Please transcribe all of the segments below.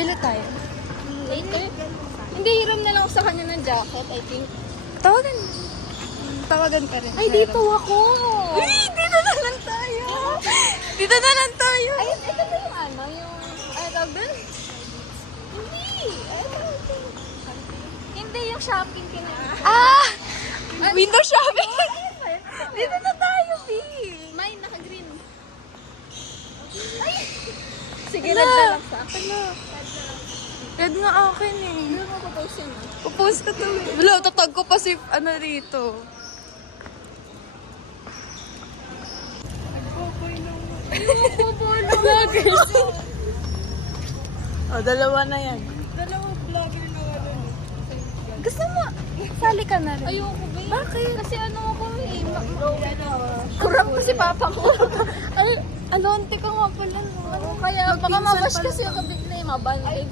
Bili tayo. Later. Hindi, hiram na lang ako sa kanya ng jacket, I think. Tawagan. Tawagan ka rin. Ay, dito ako! Uy, dito na lang tayo. Dito na lang tayo. Ay, ito ba yung ano, yung... Ay, tawag dun? Hindi! Ay, tawag dun. Hindi, yung shopping Ah! Window shopping. Dito na tayo, B. May, naka-green. Ay! Sige, Ala. nagdalak sa akin. Red nga akin eh. Hindi mo post yun, ah. Pupost ka to. Wala, tatag ko pa si ano rito. Vloggers. Oh, dalawa na yan. Dalawang vlogger na wala. Gusto mo? Sali ka na rin. Ayoko ba? Bakit? Kasi ano ako eh. Kurap ko si papa ko. Alonte ka nga pala. No? Ano kaya? Baka mabash kasi yung kabigla eh. Mabanding.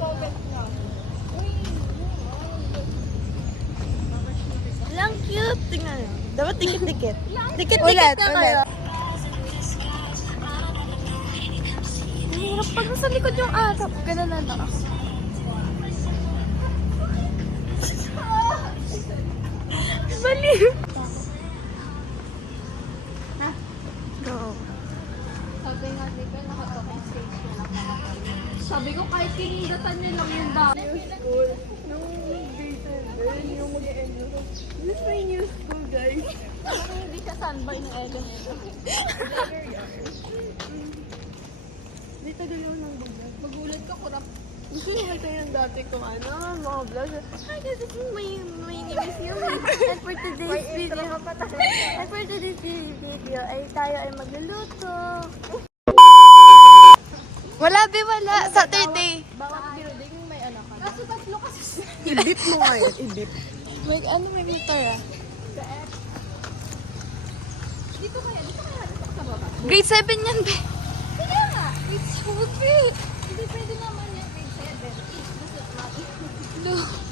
Lang cute. Tingnan. Dapat dikit-dikit. Dikit-dikit Ulit, na ulit. kayo. Ang hirap pag nasa likod yung atap. Ganun na lang. Baliw. Go. Sabi nga, di ba, nakatoking stage ko lang. Sabi ko, kahit kinindatan niyo lang yung dami. This is my new school, guys. Parang hindi siya sunboy ng Ellen. Dito galaw ng vlog. Magulat ka, kurap. Gusto nyo kayo yung dati kong mga vlog. Hi guys, this is my name is Yumi. And for today's video, ay tayo ay magluluto. Wala, be, wala. Saturday. Bawat building may anak ka. Kaso tatlo kasi. I-dip mo ngayon, i-dip. May motor ah. Dito kaya dito sa baba. Grade 7 yan, be. Kaya nga, it's okay. Hindi pwede naman yung grade 7. It's just not. Look.